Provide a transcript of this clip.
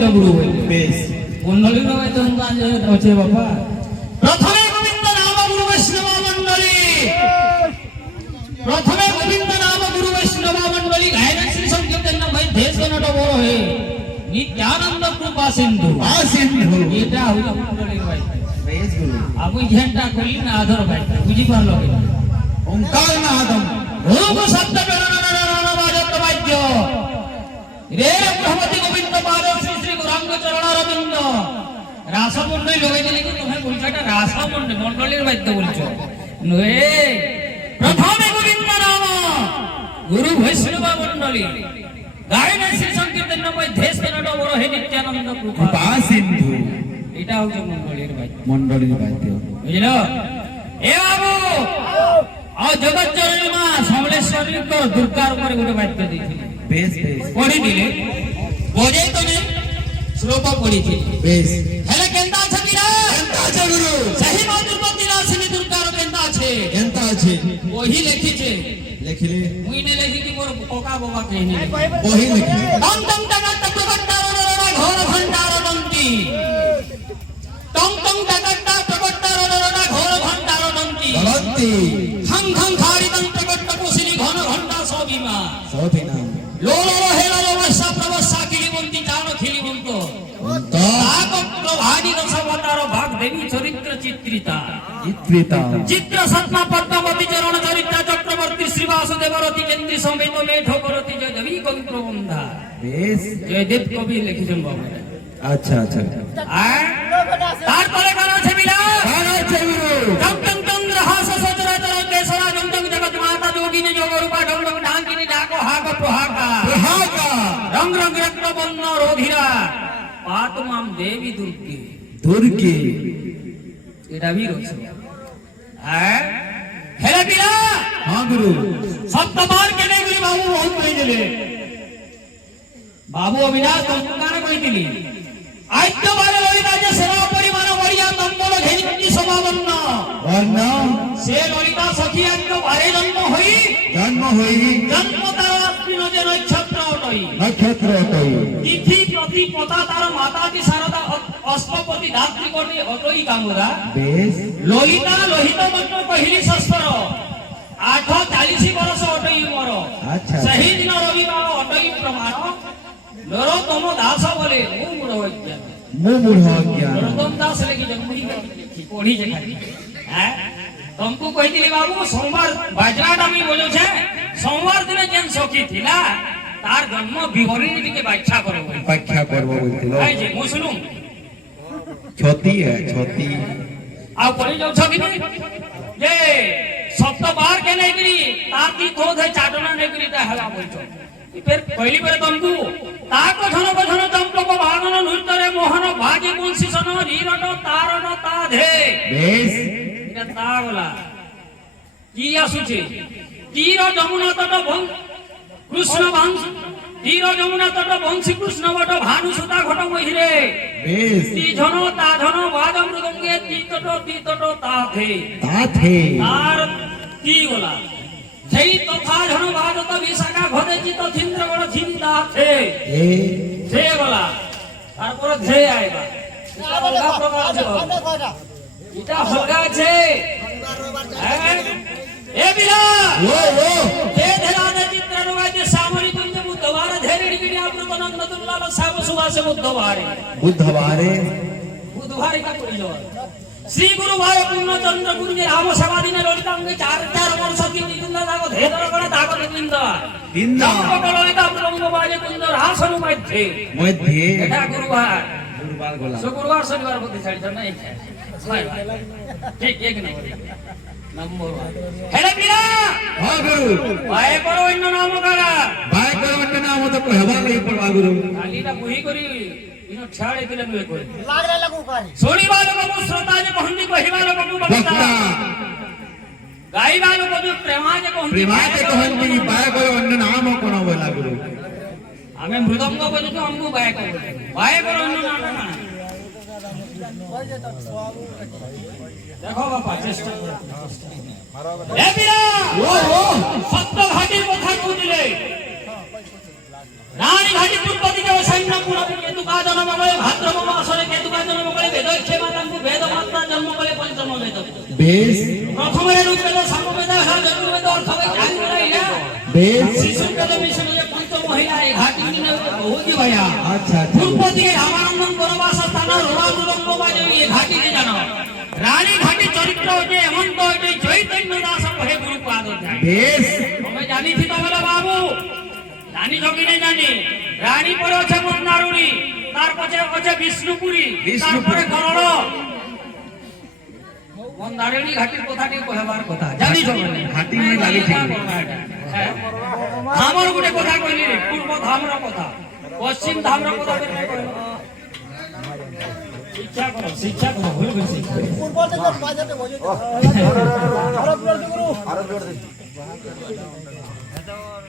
বাদ্য গুরু বলে বেশ মন্ডলী বাদ্য আছে বাবা প্রথমে গোবিন্দ নাম গুরু বৈষ্ণব মন্ডলী প্রথমে গোবিন্দ নাম গুরু বৈষ্ণব মন্ডলী গায়ন শ্রী সংকীর্তন ভাই দেশ কনট বড় হে নিত্যানন্দ কৃপা সিন্ধু এটা হলো মন্ডলীর ভাই বেশ গুরু আমি ঘন্টা করি না আধর ভাই বুঝি পারলো ওঙ্কার নাদম গুরু শব্দ বাজত বাদ্য রে প্রভৃতি গোবিন্দ পাদ শ্রী শ্রী গৌরাঙ্গ চরণ রবিন্দ রাসমন্ডলী লগাই দিলে কি তুমি বলছো এটা রাসমন্ডলী মন্ডলীর বাদ্য বলছো নয়ে প্রথমে গোবিন্দ নাম গুরু বৈষ্ণব মন্ডলী গায়ন শ্রী সংকীর্তন ভাই দেশ কনট বড় হে নিত্যানন্দ কৃপা সিন্ধু এটা হচ্ছে মন্ডলীর বাদ্য মন্ডলীর বাদ্য বুঝলো এ বাবু আর জগৎ জননী মা সমলেশ্বরী দুর্গার উপরে গোটে বাদ্য দিয়েছিল বেশ বেশ পড়ি দিলে বোঝে তুমি শ্লোক পড়িছিল বেশ হেলে কেনতা আছে বিরা কেনতা আছে গুরু সেই মা দুর্গতি নাশিনী দুর্গার কেনতা আছে কেনতা আছে ওহি লিখিছে লেখিলে মুই নে লিখিছি মোর কোকা বাবা কইনি বহি লেখিলে টং টং টাকা টক ঘন্টার ঘর ঘন্টার দন্তি টং টং টাকা টক ঘর ঘন্টার দন্তি গলন্তি খং খং খাড়ি দন্ত কট কুশিনী ঘন ঘন্টা সবিমা সবিনা লোলো হেলো বর্ষা প্রবর্ষা খিলিবন্তি চাণ খিলিবন্ত অন্ত প্রভানি দশাবতার ভাগ দেবী চরিত্র চিত্রিতা চিত্রিতা চিত্র সত্মা পদ্মাবতী চরণ চরিত্রা চক্রবর্তী শ্রী বাসুদেবরতী কেন্দ্রী সমেত মেঢ করতি জয় দেবী কবি প্রবন্ধা বেশ জয়দেব কবি লিখেছেন বাবু আচ্ছা আচ্ছা আর তারপরে কার আছে বিলা কার আছে গুরু টং টং টং রহাস সচরাচর কেশরা জং জং জগৎ মাতা যোগিনী যোগ রূপা ঢং ঢং ঢাকিনী ডাকো হাক প্রহাকা প্রহাকা রং রং রক্ত বর্ণ রোধিরা পাতমাম দেবী দুর্গে দুর্গে এটা भी রয়েছে হ্যাঁ হেরে বিরা হ্যাঁ গুরু সপ্তবার কেনে গুলি বাবু বহুত কই দিলে বাবু অবিনাশ তম্বুকানে কইতিলি আইত্যবারে ললিতা যে সেবা পরিমাণ বড়িয়া তম্বল ঘেরিটি সমাবন্ন বর্ণ সে ললিতা সখী আন্য বারে জন্ম হই জন্ম তার আত্মীয় যে নক্ষত্র অটই নক্ষত্র অটই তিথি প্রতি পতা তার মাতাটি শারদা অষ্টপতি ধাত্রী কোটি অটই কামুরা বেশ ললিতা লোহিত বর্ণ কহিলি সস্পর 840 বরস অটই মর আচ্ছা সেই দিন রবিবার অটই প্রমাণ নরোত্তম দাস বলে মু মূঢ় অজ্ঞান মু মূঢ় অজ্ঞান নরোত্তম দাস লেখি জন্মই পড়ি যে খালি হ্যাঁ তমকু কইতিলি বাবু সোমবার বাজরাটা আমি বলছে সোমবার দিনে যেন সখী থিলা তার জন্ম বিবরণী টিকে ব্যাখ্যা করব বলছিল এই যে মুসলুম ছতি ছতি আর পড়ি যাও ছবি যে সপ্তবার কে নেগরি তার কি ক্রোধ হয় চাটনা নেগরি তা হলা বলছো ফের পহলি বারে তমকু তা কথন কথন চম্পক ভাগন নৃত্যরে মোহন ভাজি বংশীষণ রিরট তারণ তা ধে বেশ এটা তা বলা কি আসুছে তীর যমুনা তট কৃষ্ণ বংশ তীর যমুনা তট বংশী কৃষ্ণ বট ভানু সুতা ঘট মহিরে বেশ তি ঝন তা ঝন বাদ মৃদঙ্গে তি তট তা থে তার কি বলা সেই তথা ঝন বাদত বিশাখা ঘটে চিত ছিন্দ্র বড় চিন্তা থে থে বলা তারপরে ধে আইবা এটা হলগা আছে এ বিলা হে ধরানে চিত্র রুগাইতে সামরি কুঞ্জ বুদ্ধবার ধেরিড়ি বিড়ি অমৃত নন্দ দুর্লভ সাব সুবাসে বুদ্ধবারে বুধবারে কা করি যাও শ্রী গুরু ভাই পূর্ণচন্দ্র গুরুকে রাম সেবা দিনে ললিতাঙ্গে 4 বর্ষ তিন দিন দাগো ধেদর করে দাগো দিন ললিতা প্রঙ্গ বাজে কুঞ্জ রাসন মধ্যে এটা গুরুবার গোলা শুক্রবার শনিবার বুদ্ধি ছাড়ি না এই ঠিক এক নম্বর হেলে বিরা হ্যাঁ গুরু বায় করো অন্য নাম কারা বায় করো অন্য নাম তো কহবা नहीं पड़वा गुरु খালিটা বহি করি ইনো ছাড়ে দিলে নুয়ে কই লাগলে লাগু করে শুনিবা লোক শ্রোতা যে কহন্তি কহিবা লোক বক্তা গাইবা লোক প্রেমা যে কহন্তি बाय करो अन्य नाम कोन बोला गुरु আমি মৃদঙ্গ বজু তো আমগো বায় করো অন্য নাম না দেখো বাবা চেষ্টা করো এ বিরা ও সত্য ঘাটির কথা কইলে রানীঘাটি পূর্ব দিকে সৈন্য পুরবে কেতুকা জন্ম করে ভাদ্রব মাসরে কেতুকা জন্ম করে বেদৈক্ষে মাতাঙ্গু বেদমাত্রা জন্ম করে পঞ্চম বেদ। বেশ প্রথমের রূপে সমবেদ জন্মবেদ অর্থবেদ জাগিলা বেশ শিশুকালে মিশনে পঞ্চম মহিলা এই ঘাটি নিয়ে বহুজি ভাইয়া। আচ্ছা আচ্ছা পূর্ব দিকে রামানন্দন বনবাস স্থান রোমানুরঙ্গ বাজে এই ঘাটিকে জানো। রানী ঘাটি চরিত্র হচ্ছে হেমন্ত হচ্ছে চৈতন্য দাস হে গুরুপাদ যায়। বেশ তুমি জানিছি তোমরা বাবু জানিছ কি না জানি রানী পরে আছে মন্দারুণী তার পরে আছে বিষ্ণুপুরী তারপরে গরড় মন্দারুণী ঘাটির কথাটি কহবার কথা জানিছ মানে ঘাটি মানে লাগিছে ধামর গোটে কথা কইলি পূর্ব ধামর কথা পশ্চিম ধামর কথা শিক্ষা করো ভুল করে শিক্ষা পূর্ব থেকে বাজাতে বজে আরো জোর দে গুরু আরো জোর দে